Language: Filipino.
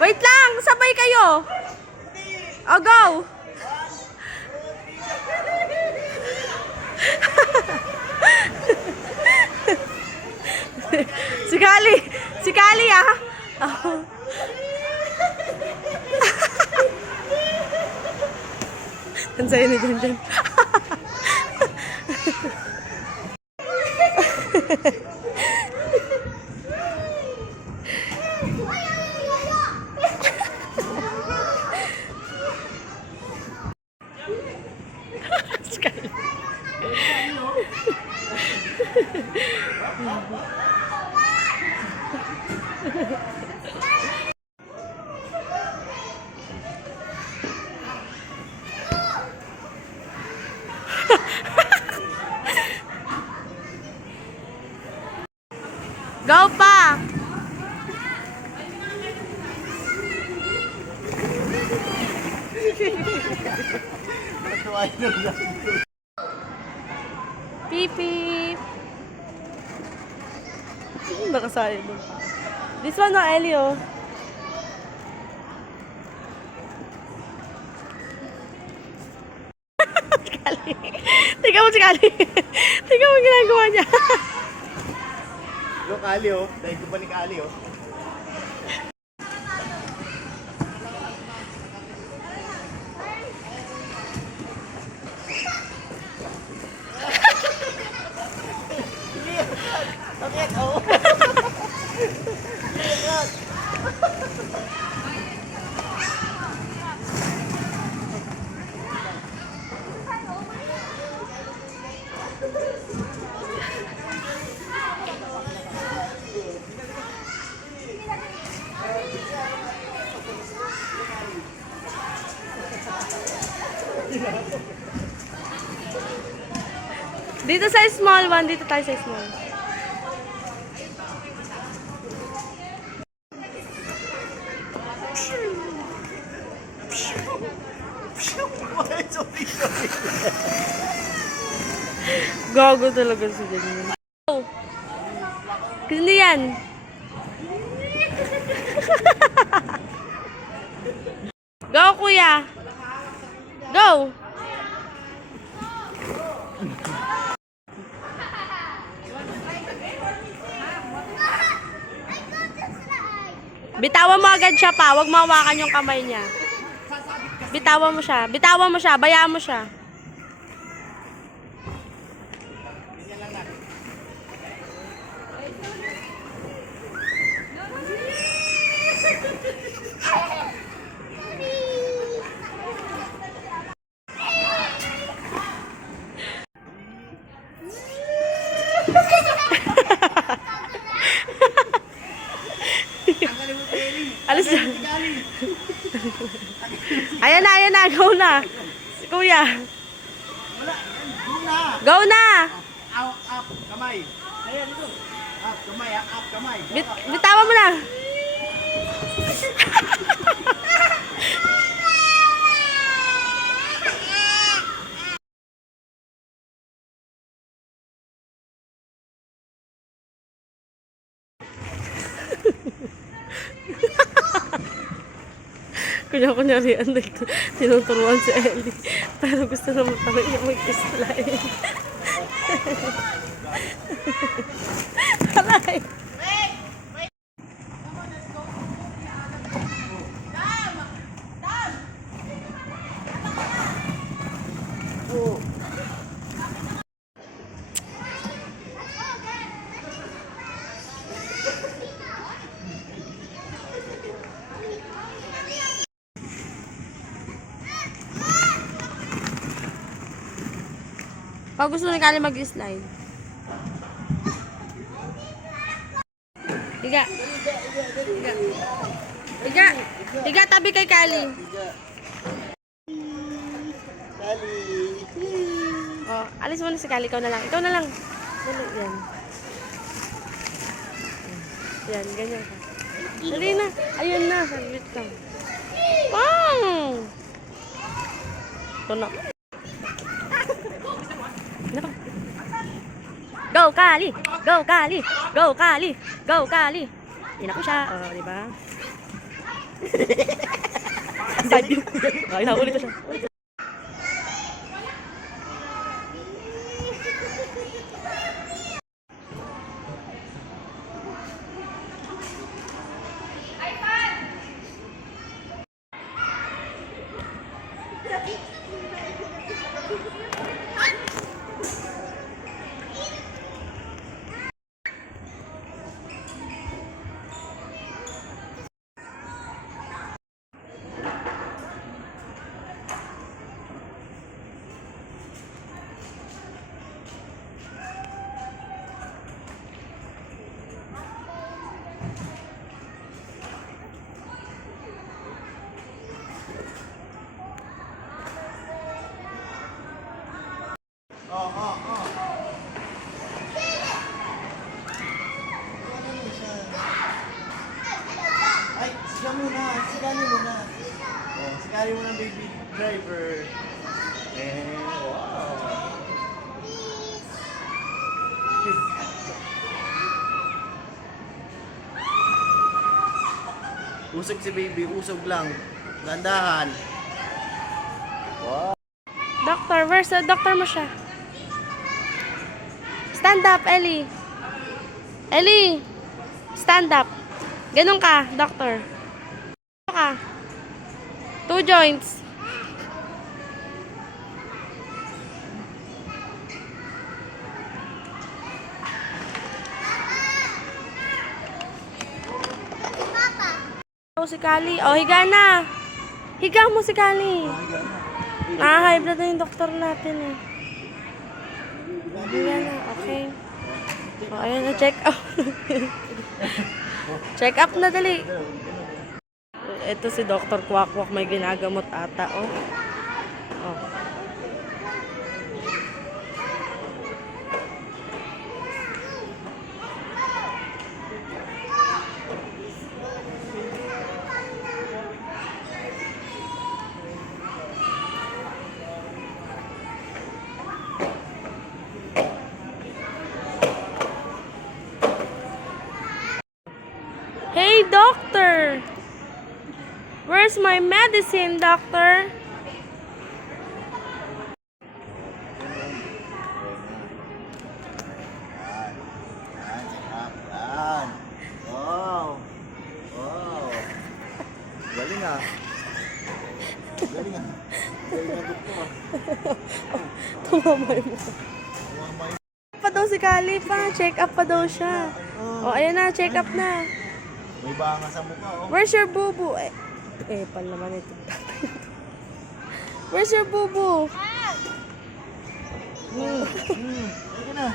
Wait lang! Sabay kayo! O, go! Si Kali! Si Kali, ah! Oh. Ang sayo ni Jan. Go pa! Pipi! Nakasali doon. This one no, Elio. Kali. Tingnan mo si Kali. Tingnan mo ginagawa niya. Yo, Kali, oh. Dahil ko pa ni Kali, oh. Bakit? Oh. Dito sa small one, dito tayo sa small. Gago talaga si Janine. Oh. Hindi yan. Go, kuya. Go. Bitawan mo agad siya pa. Huwag mawakan yung kamay niya. Bitawan mo siya. Bitawan mo siya. Bayaan mo siya. Alis na. Ayan na. Go na. Si kuya. Go na. Up, kamay. Ayan, dito. Up, kamay, up, kamay. Bitawan mo na. Kunyari, tinuturuan si Ellie. Pero gusto naman kami niya mag-slide. Aray! Pag gusto ni Kali mag-slide. Higa. Higa, tabi kay Kali. Kali. Oh, alis mo na si Kali. Ikaw na lang. Dali, yan. Yan, ganyan ka. Dali na. Ayun na. Saglit lang. Pang! Ito na. Go, Kali! Go, Kali! Go, Kali! Go, Kali! Ina ko siya. Oh, di ba? Side view. Ay, ulit ko siya. Ay, siya muna. Sigali muna. Oh, sigali muna, baby driver. Eh, wow. Usog si baby, usog lang. Gandahan. Wow. Doctor, where's the doctor mo siya? Stand up, Ellie. Ellie, stand up. Ganun ka, doctor. Ganun ka. 2 joints. Si Kali. Oh, higa na. Higa mo si Kali. High blood na yung doktor natin eh. Higa na, okay. Oh, ayun na, check up. Check up na dali. Ito si Dr. Kwakwak may ginagamot ata, oh. Oh. Hey, doctor! Where's my medicine, doctor? Yan. Wow. Wow. Galing ah. Galing ah. Galing ah, doktor ah. Tumamay mo. Tumamay. Pa daw si Kali pa. Check up pa daw siya. Oh, ayan na. Check up na. May banga sa mukha oh. Where's your bubu? Pal naman ito. Where's your bubu? Ayun na.